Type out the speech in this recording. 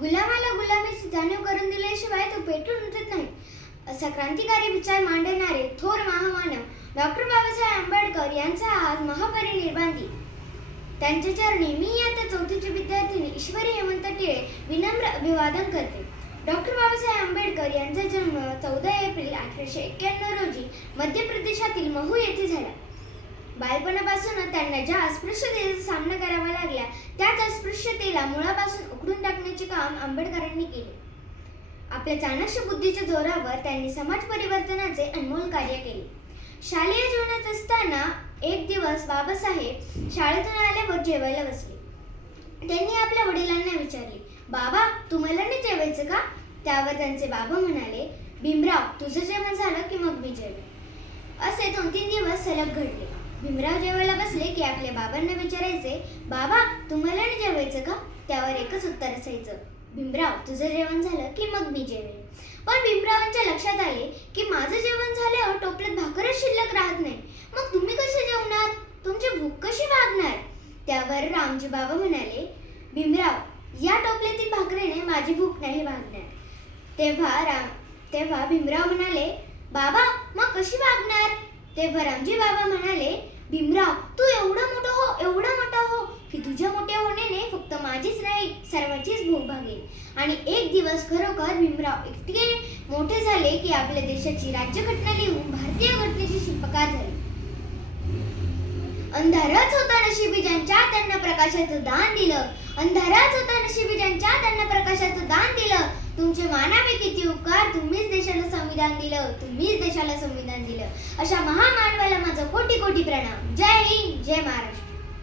गुलामाला गुलामीची जाणीव करून दिल्याशिवाय तो पेटून उठत नाही, असा क्रांतिकारी विचार मांडणारे थोर महामानव डॉक्टर बाबासाहेब आंबेडकर यांचा आज महापरिनिर्वाण दिन. त्यांच्या चरणी मी इयत्ता चौथीची विद्यार्थिनी ईश्वरी हेमंत टिळे विनम्र अभिवादन करते. डॉक्टर बाबासाहेब आंबेडकर यांचा जन्म 14 एप्रिल 1891 रोजी मध्य प्रदेशातील महू येथे झाला. बालपणापासून त्यांना ज्या अस्पृश्यतेचा सामना करावा लागला, त्याच अस्पृश्यतेला मुळापासून उखडून टाकण्याचे काम आंबेडकरांनी केले. आपल्या चाणक्य बुद्धीच्या जोरावर त्यांनी समाज परिवर्तनाचे अनमोल कार्य केले. शालेय जीवनात असताना एक दिवस बाबासाहेब शाळेतून आल्यावर जेवायला बसले. त्यांनी आपल्या वडिलांना विचारले, बाबा, तुम्हाला नाही जेवायचं का? त्यावर त्यांचे बाबा म्हणाले, भीमराव, तुझं जेवण झालं की मग मी जेवेन. असे 2-3 दिवस सलग घडले. भीमराव जेवायला बसले की आपल्या बाबांना विचारायचे, बाबा, तुम्हाला नाही जेवायचं का? त्यावर एकच उत्तर असायचं, भीमराव, तुझं जेवण झालं की मग मी जेवेन. पण भीमरावांच्या लक्षात आले की माझं जेवण झाल्यावर टोपल्यात भाकरच शिल्लक राहत नाही, मग तुम्ही कसे जेवणार? तुमची भूक कशी भागणार? त्यावर रामजी बाबा म्हणाले, भीमराव, या टोपल्यातील भाकरीने माझी भूक नाही भागणार. तेव्हा भीमराव म्हणाले, बाबा, मग कशी भागणार? तेव्हा रामजी बाबा म्हणाले, भीमराव, तू एवढा मोठा हो की तुझ्या मोठ्या होण्याने फक्त माझीच नाही, सर्वांचीच भूक भागेल. आणि एक दिवस खरोखर भीमराव इतके मोठे झाले की आपल्या देशाची राज्यघटना लिहून भारतीय घटनेचे शिल्पकार झाले. अंधारच होता नशिबी ज्यांच्या, त्यांना प्रकाशाचं दान दिलं. अंधारच होता नशिबी ज्यांच्या, त्यांना प्रकाशाचं दान दिलं. तुमचे मानावे किती उपकार, तुम्हीच देशाला संविधान दिलं, तुम्हीच देशाला संविधान दिलं. अशा महामानवाला माझा कोटी कोटी प्रणाम. जय हिंद, जय महाराष्ट्र.